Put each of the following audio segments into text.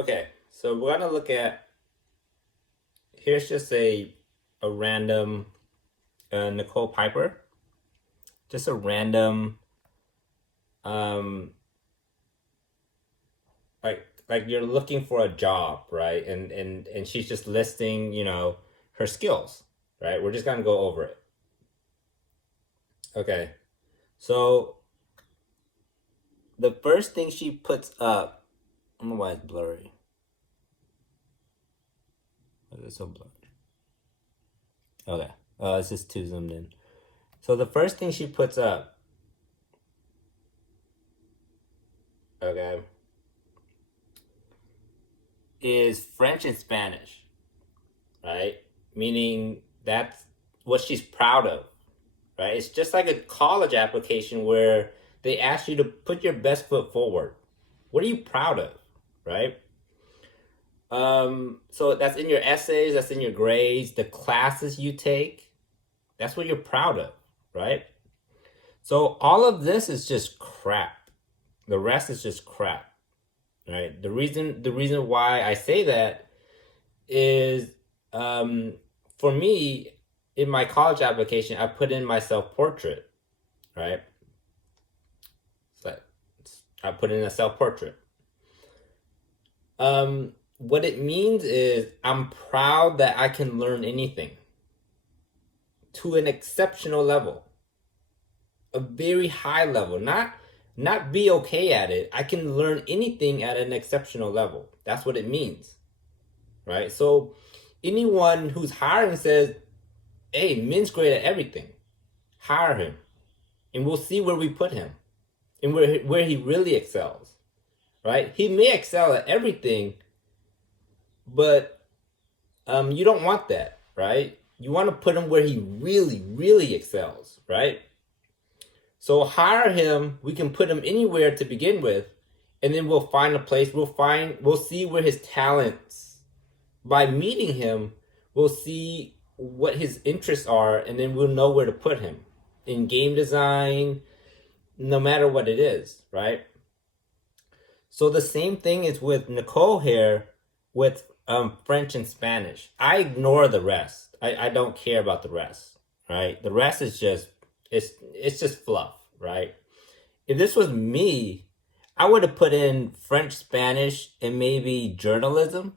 Okay, so we're gonna look at here's just a random Nicole Piper, just a random um like you're looking for a job, right? And she's just listing, her skills, right? We're just gonna go over it. Okay, so the first thing she puts up, I don't know why it's blurry. Why is it so blurry? Okay, it's just too zoomed in. So the first thing she puts up, okay, is French and Spanish, right? Meaning that's what she's proud of, right? It's just like a college application where they ask you to put your best foot forward. What are you proud of, right? So that's in your essays, that's in your grades, the classes you take. That's what you're proud of, right? So all of this is just crap. The rest is just crap, right? The reason why I say that is for me in my college application I put in my self portrait, right? So I put in a self portrait. What it means is I'm proud that I can learn anything to an exceptional level, a very high level, not be okay at it. I can learn anything at an exceptional level. That's what it means, right? So anyone who's hiring says, hey, Min's great at everything. Hire him, and we'll see where we put him and where he really excels, right? He may excel at everything, but you don't want that, right? You want to put him where he really, really excels, right? So hire him. We can put him anywhere to begin with, and then we'll find a place. We'll see where his talents. By meeting him, we'll see what his interests are, and then we'll know where to put him in game design, no matter what it is, right? So the same thing is with Nicole here with French and Spanish. I ignore the rest. I don't care about the rest, right? The rest is just it's just fluff, right? If this was me, I would have put in French, Spanish, and maybe journalism,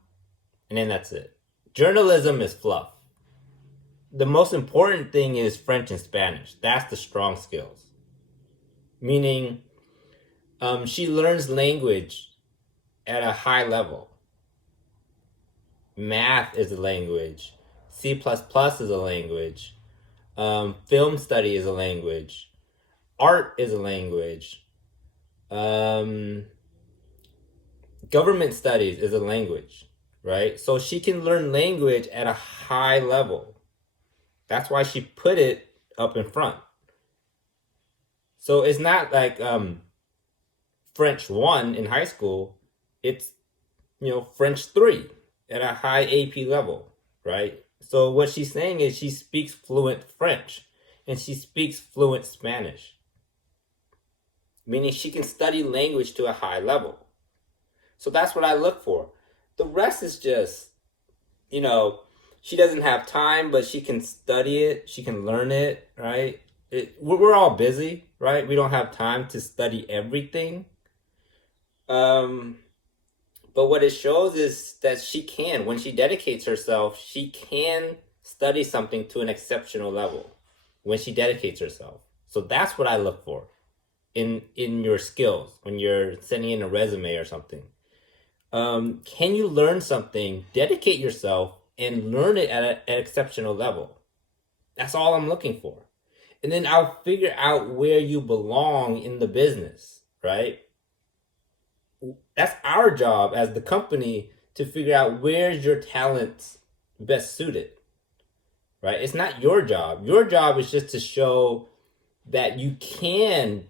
and then that's it. Journalism is fluff. The most important thing is French and Spanish. That's the strong skills. Meaning, she learns language at a high level. Math is a language. C++ is a language. Film study is a language. Art is a language. Government studies is a language, right? So she can learn language at a high level. That's why she put it up in front. So it's not like French 1 in high school. It's, French 3 at a high AP level, right? So what she's saying is she speaks fluent French and she speaks fluent Spanish, meaning she can study language to a high level. So that's what I look for. The rest is just, she doesn't have time, but she can study it. She can learn it, right? We're all busy, right? We don't have time to study everything. But what it shows is that she can, when she dedicates herself, she can study something to an exceptional level when she dedicates herself. So that's what I look for in your skills when you're sending in a resume or something. Can you learn something, dedicate yourself, and learn it at an exceptional level? That's all I'm looking for. And then I'll figure out where you belong in the business, right? That's our job as the company to figure out where's your talents best suited, right? It's not your job. Your job is just to show that you can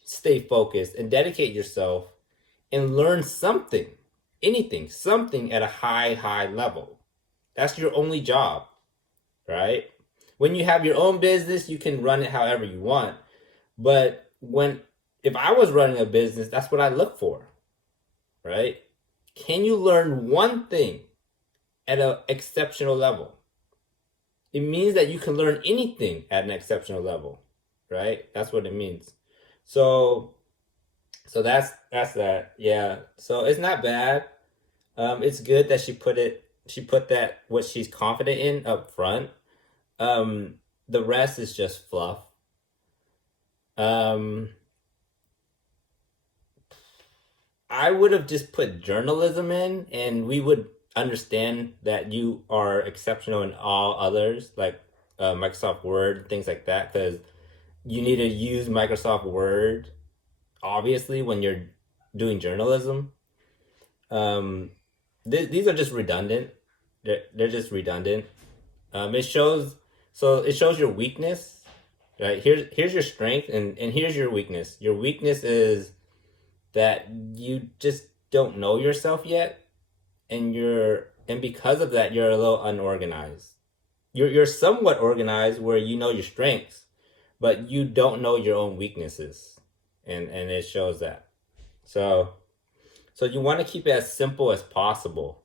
stay focused and dedicate yourself and learn something, anything, something at a high level. That's your only job, right? When you have your own business, you can run it however you want. But if I was running a business, that's what I look for, right? Can you learn one thing at an exceptional level? It means that you can learn anything at an exceptional level, right? That's what it means. So that's that. Yeah. So it's not bad. It's good that she put that what she's confident in up front. The rest is just fluff. Um, I would have just put journalism in, and we would understand that you are exceptional in all others, like Microsoft Word, things like that, because you need to use Microsoft Word, obviously, when you're doing journalism. Um, these are just redundant. They're just redundant. It shows it shows your weakness. Right, here's your strength, and here's your weakness. Your weakness is that you just don't know yourself yet, and because of that you're a little unorganized. You're somewhat organized where you know your strengths, but you don't know your own weaknesses, and it shows that. So you want to keep it as simple as possible.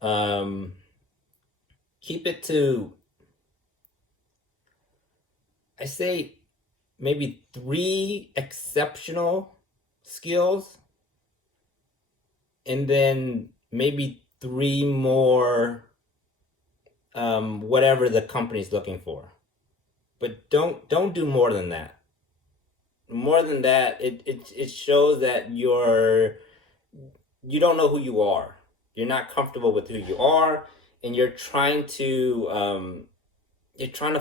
Um, Keep it to, I say, maybe 3 exceptional skills, and then maybe 3 more, whatever the company's looking for. But don't do more than that. More than that, it shows that you don't know who you are. You're not comfortable with who you are, and you're trying to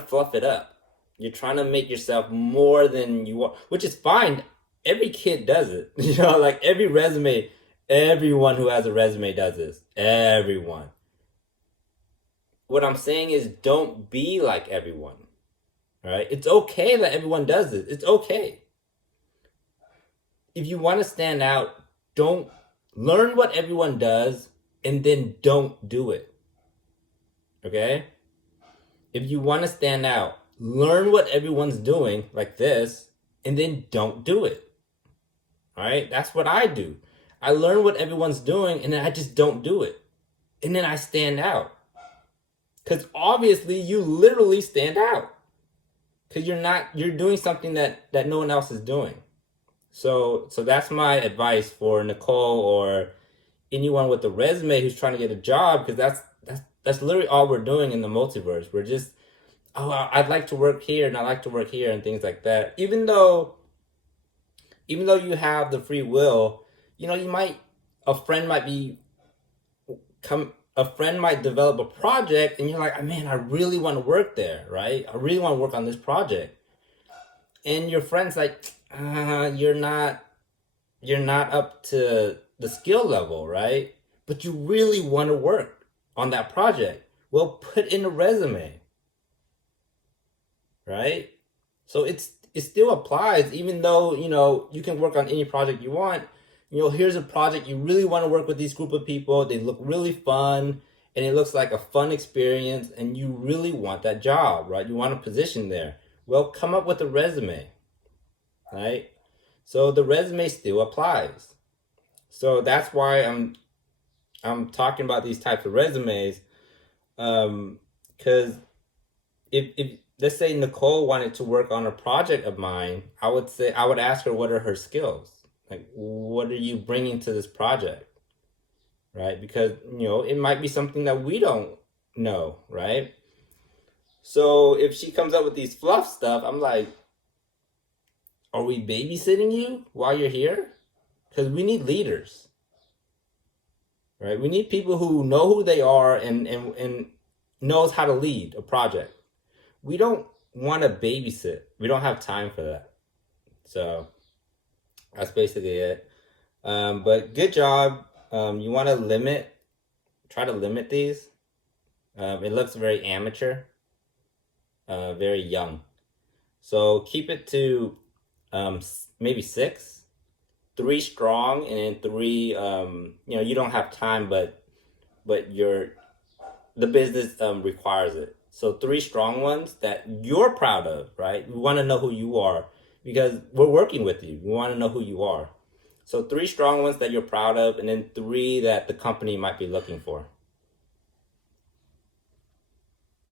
fluff it up. You're trying to make yourself more than you are, which is fine. Every kid does it. Like every resume, everyone who has a resume does this. Everyone. What I'm saying is don't be like everyone. Right? It's okay that everyone does it. It's okay. If you want to stand out, don't learn what everyone does and then don't do it. Okay? If you want to stand out, learn what everyone's doing like this and then don't do it. All right? That's what I do. I learn what everyone's doing and then I just don't do it. And then I stand out. Because obviously you literally stand out. Because you're doing something that no one else is doing. So that's my advice for Nicole or anyone with a resume who's trying to get a job, because that's literally all we're doing in the multiverse. We're just, oh, I'd like to work here and I like to work here and things like that. Even though you have the free will, a friend might develop a project and you're like, oh, man, I really want to work there, right? I really want to work on this project. And your friend's like, you're not up to the skill level, right? But you really want to work on that project. Well, put in a resume, right? So it still applies, even though, you can work on any project you want. Here's a project, you really want to work with these group of people. They look really fun and it looks like a fun experience and you really want that job, right? You want a position there. Well, come up with a resume, right? So the resume still applies. So that's why I'm talking about these types of resumes, because if let's say Nicole wanted to work on a project of mine, I would ask her, what are her skills? Like, what are you bringing to this project? Right? Because, it might be something that we don't know, right? So if she comes up with these fluff stuff, I'm like, are we babysitting you while you're here? Because we need leaders, right? We need people who know who they are and knows how to lead a project. We don't want to babysit. We don't have time for that. So that's basically it. But good job. You want to try to limit these. It looks very amateur, very young. So keep it to maybe 6, 3 strong, and then 3. You don't have time, but the business requires it. So 3 strong ones that you're proud of, right? We want to know who you are because we're working with you. We want to know who you are. So 3 strong ones that you're proud of, and then 3 that the company might be looking for.